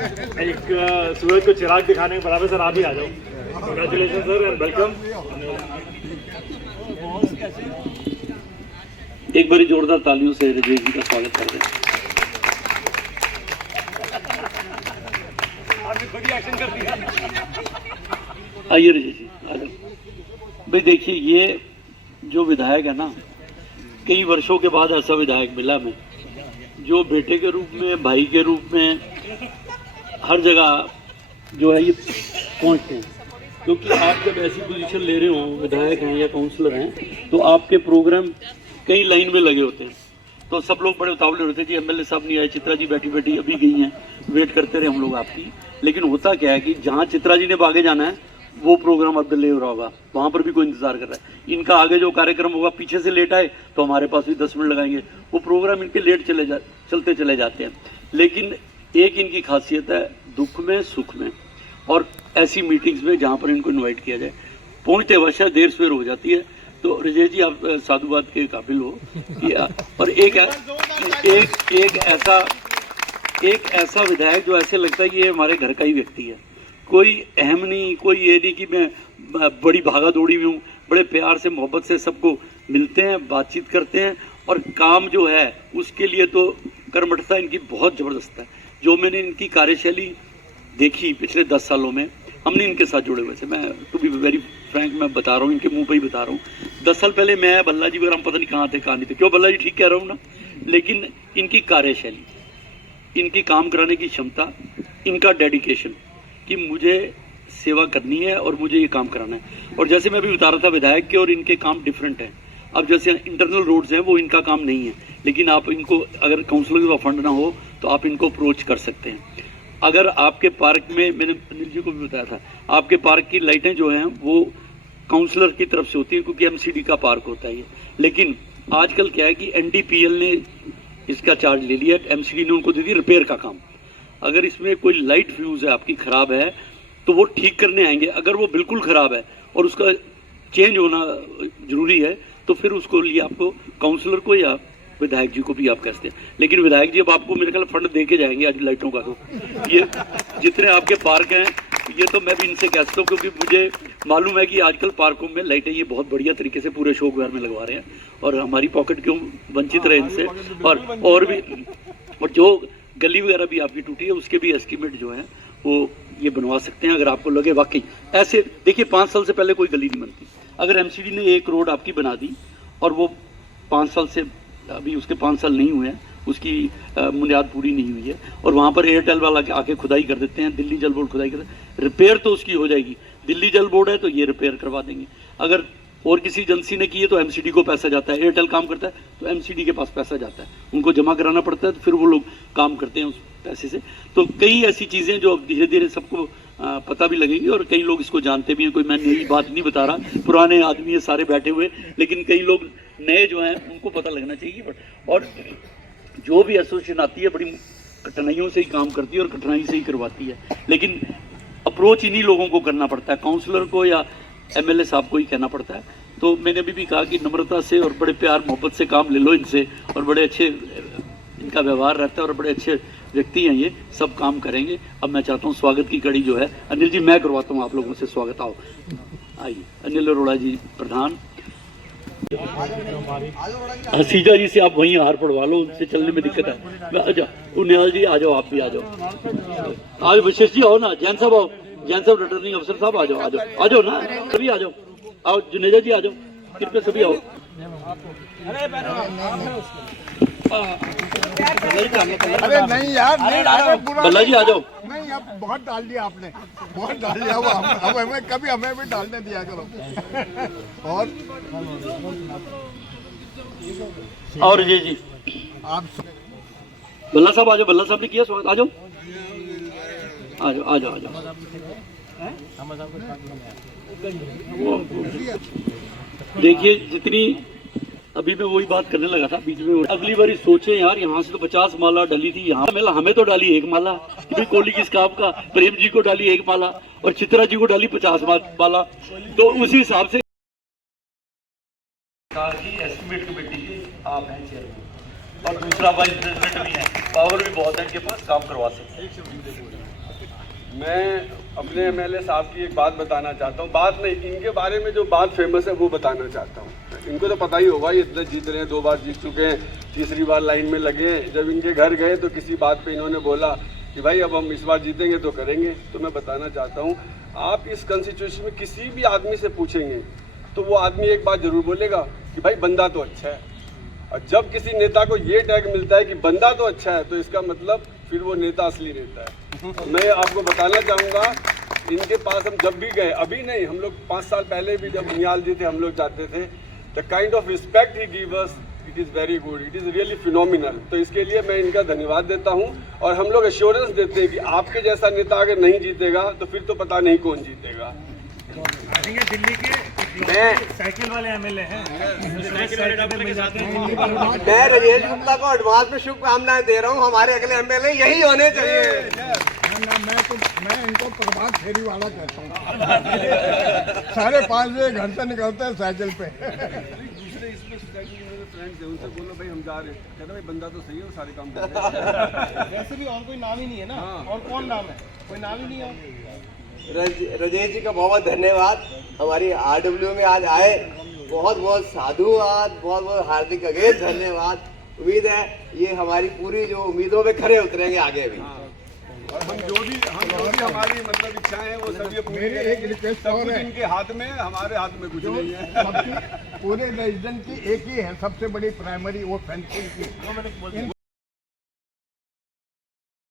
एक सूरज को चिराग दिखाने के बराबर। सर आप ही आ जाओ। Congratulation sir and welcome. एक बारी जोरदार तालियों से रजय जी का स्वागत कर दें। आपने खुद ही एक्शन कर दिया। आइए रजय जी आ जाओ। भाई देखिए, ये जो विधायक है ना, कई वर्षों के बाद ऐसा विधायक मिला मैं जो बेटे के रूप में, भाई के रूप में हर जगह जो है ये पहुंचते हैं। क्योंकि आप जब ऐसी पोजीशन ले रहे हो, विधायक हैं या काउंसलर हैं, तो आपके प्रोग्राम कई लाइन में लगे होते हैं। तो सब लोग बड़े उतावले होते हैं जी एमएलए साहब नहीं आए, चित्रा जी बैठी बैठी अभी गई हैं, वेट करते रहे हम लोग आपकी। लेकिन होता क्या है कि जहाँ चित्रा जी ने आगे जाना है वो प्रोग्राम अब डिले हो रहा होगा, वहाँ पर भी कोई इंतजार कर रहा है। इनका आगे जो कार्यक्रम होगा पीछे से लेट आए तो हमारे पास भी 10 मिनट लगाएंगे, वो प्रोग्राम इनके लेट चलते चले जाते हैं। लेकिन एक इनकी खासियत है दुख में सुख में और ऐसी मीटिंग्स में जहाँ पर इनको इन्वाइट किया जाए, पहुँचते अवश्य देर सवेर हो जाती है। तो रजय जी आप साधुवाद के काबिल हो। और एक ऐसा विधायक जो ऐसे लगता है कि ये हमारे घर का ही व्यक्ति है, कोई अहम नहीं, कोई ये नहीं कि मैं बड़ी भागा दौड़ी में हूँ। बड़े प्यार से मोहब्बत से सबको मिलते हैं, बातचीत करते हैं और काम जो है उसके लिए तो कर्मठता इनकी बहुत ज़बरदस्त है। जो मैंने इनकी कार्यशैली देखी पिछले 10 सालों में, हमने इनके साथ जुड़े हुए थे। मैं टू बी वेरी फ्रैंक मैं बता रहा हूँ, इनके मुंह पे ही बता रहा हूँ। 10 साल पहले मैं, भल्ला जी वगैरह हम पता नहीं कहाँ थे कहाँ नहीं थे। क्यों भल्ला जी, ठीक कह रहा हूँ ना। लेकिन इनकी कार्यशैली, इनकी काम कराने की क्षमता, इनका डेडिकेशन कि मुझे सेवा करनी है और मुझे ये काम कराना है। और जैसे मैं अभी बता रहा था विधायक के और इनके काम डिफरेंट हैं। अब जैसे इंटरनल रोड्स हैं वो इनका काम नहीं है, लेकिन आप इनको अगर काउंसिलर का फंड ना हो तो आप इनको अप्रोच कर सकते हैं। अगर आपके पार्क में, मैंने अनिल जी को भी बताया था, आपके पार्क की लाइटें जो हैं वो काउंसलर की तरफ से होती हैं क्योंकि एमसीडी का पार्क होता है ये। लेकिन आजकल क्या है कि एनडीपीएल ने इसका चार्ज ले लिया, एमसीडी ने उनको दे दी रिपेयर का काम। अगर इसमें कोई लाइट फ्यूज़ है आपकी ख़राब है तो वो ठीक करने आएंगे। अगर वो बिल्कुल ख़राब है और उसका चेंज होना ज़रूरी है तो फिर उसको लिए आपको काउंसलर को या विधायक जी को भी आप कहते हैं। लेकिन विधायक जी अब आपको मेरे ख्याल फंड दे के जाएंगे आज लाइटों का। तो ये जितने आपके पार्क हैं ये तो मैं भी इनसे कह सकता हूँ, क्योंकि मुझे मालूम है कि आजकल पार्कों में लाइटें ये बहुत बढ़िया तरीके से पूरे शौक विहार में लगवा रहे हैं और हमारी पॉकेट क्यों वंचित रहे इनसे। और भी और जो गली वगैरह भी आपकी टूटी है उसके भी एस्टीमेट जो है वो ये बनवा सकते हैं। अगर आपको लगे वाकई ऐसे, देखिए 5 साल से पहले कोई गली नहीं बनती। अगर एमसीडी ने एक रोड आपकी बना दी और वो 5 साल से, अभी उसके 5 साल नहीं हुए हैं, उसकी बुनियाद पूरी नहीं हुई है और वहाँ पर एयरटेल वाला आके खुदाई कर देते हैं, दिल्ली जल बोर्ड खुदाई कर देते हैं, रिपेयर तो उसकी हो जाएगी। दिल्ली जल बोर्ड है तो ये रिपेयर करवा देंगे। अगर और किसी एजेंसी ने की है तो एमसीडी को पैसा जाता है, एयरटेल काम करता है तो एमसीडी के पास पैसा जाता है, उनको जमा कराना पड़ता है तो फिर वो लोग काम करते हैं उस पैसे से। तो कई ऐसी चीज़ें जो अब धीरे धीरे सबको पता भी लगेंगी और कई लोग इसको जानते भी हैं। कोई मैं नई बात नहीं बता रहा, पुराने आदमी है सारे बैठे हुए, लेकिन कई लोग नए जो हैं उनको पता लगना चाहिए। और जो भी एसोसिएशन आती है बड़ी कठिनाइयों से ही काम करती है और कठिनाई से ही करवाती है, लेकिन अप्रोच इन्हीं लोगों को करना पड़ता है, काउंसलर को या एमएलए साहब को ही कहना पड़ता है। तो मैंने अभी भी कहा कि नम्रता से और बड़े प्यार मोहब्बत से काम ले लो इनसे, और बड़े अच्छे इनका व्यवहार रहता है और बड़े अच्छे व्यक्ति हैं, ये सब काम करेंगे। अब मैं चाहता हूँ स्वागत की कड़ी जो है अनिल जी मैं करवाता हूँ आप लोगों से। स्वागत, आओ आइए। अनिल अरोड़ा जी प्रधान, सीजा जी से आप वहीं हार पड़वा लो, उनसे चलने में दिक्कत है। अच्छा उन्याल जी आ जाओ, आप भी आ जाओ, आज विशेष जी आओ ना, जैन साहब आओ, जैन साहब रिटर्निंग अफसर साहब आ जाओ, आ जाओ, आ जाओ ना, सभी आ जाओ, आओ जुनेजा जी आ जाओ, कृपया सभी आओ। अरे नहीं यार, नहीं भल्ला जी आ जाओ। नहीं, अब बहुत डाल दिया आपने, बहुत डाल दिया। अब हमें कभी हमें भी डालने दिया करो। और जी आप भल्ला साहब आ जाओ, भल्ला साहब ने किया स्वागत, आ जाओ आ जाओ आ जाओ आ जाओ। देखिए जितनी अभी मैं वही बात करने लगा था बीच में, अगली बारी सोचे यार यहाँ से तो 50 माला डली थी, यहाँ हमें तो डाली 1 माला, कोहली की स्काफ का प्रेम जी को डाली 1 माला और चित्रा जी को डाली 50 माला। तो उसी हिसाब से एस्टिमेट कमेटी के आप हैं चेयरमैन और दूसरा वाइस प्रेसिडेंट भी है, पावर भी बहुत है इनके पास, काम करवा सकते हैं। मैं अपने एमएलए साहब की एक बात बताना चाहता हूँ। बात नहीं, इनके बारे में जो बात फेमस है वो बताना चाहता हूँ। इनको तो पता ही होगा, ये इतने जीत रहे हैं, 2 बार जीत चुके हैं, तीसरी बार लाइन में लगे हैं। जब इनके घर गए तो किसी बात पे इन्होंने बोला कि भाई अब हम इस बार जीतेंगे तो करेंगे। तो मैं बताना चाहता हूँ, आप इस कंस्टिट्यूशन में किसी भी आदमी से पूछेंगे तो वो आदमी एक बात जरूर बोलेगा कि भाई बंदा तो अच्छा है। और जब किसी नेता को ये टैग मिलता है कि बंदा तो अच्छा है, तो इसका मतलब फिर वो नेता असली नेता है। मैं आपको बताना चाहूँगा, इनके पास हम जब भी गए, अभी नहीं, हम लोग 5 साल पहले भी जब नियाल जी थे हम लोग जाते थे, the kind of respect he give us, it is very good, it is really phenomenal. तो इसके लिए मैं इनका धन्यवाद देता हूँ। और हम लोग एश्योरेंस देते हैं कि आपके जैसा नेता अगर नहीं जीतेगा तो फिर तो पता नहीं कौन जीतेगा। दिल्ली के साइकिल वाले एमएलए हैं, मैं राजेश गुप्ता को एडवांस में शुभकामनाएं दे रहा हूँ। हमारे अगले एमएलए यही होने चाहिए। मैं इनको प्रभात फेरी वाला कहता हूँ। 5:30 बजे घर से निकलते हैं साइकिल पे। दूसरे इसमें सोसाइटी में मेरे फ्रेंड्स हैं, उनसे बोलो भाई हम जा रहे हैं, कहते भाई बंदा तो सही है, वो सारे काम कर रहे हैं। वैसे भी और कोई नाम ही नहीं है ना। और कौन नाम है? कोई नाम ही नहीं है। राजेश जी का बहुत धन्यवाद, हमारी आरडब्ल्यू में आज आए, बहुत बहुत साधुवाद, बहुत बहुत हार्दिक अगेन धन्यवाद। उम्मीद है ये हमारी पूरी जो उम्मीदों पे खरे उतरेंगे आगे भी। और हम जो भी हमारी मतलब इच्छाएं हैं वो सभी पूरी मेरी एक रिक्वेस्ट और है, इनके हाथ में, हमारे हाथ में कुछ नहीं है। सबकी पूरे रेजिडेंट की एक ही है सबसे बड़ी प्राइमरी, वो फेंसिंग की।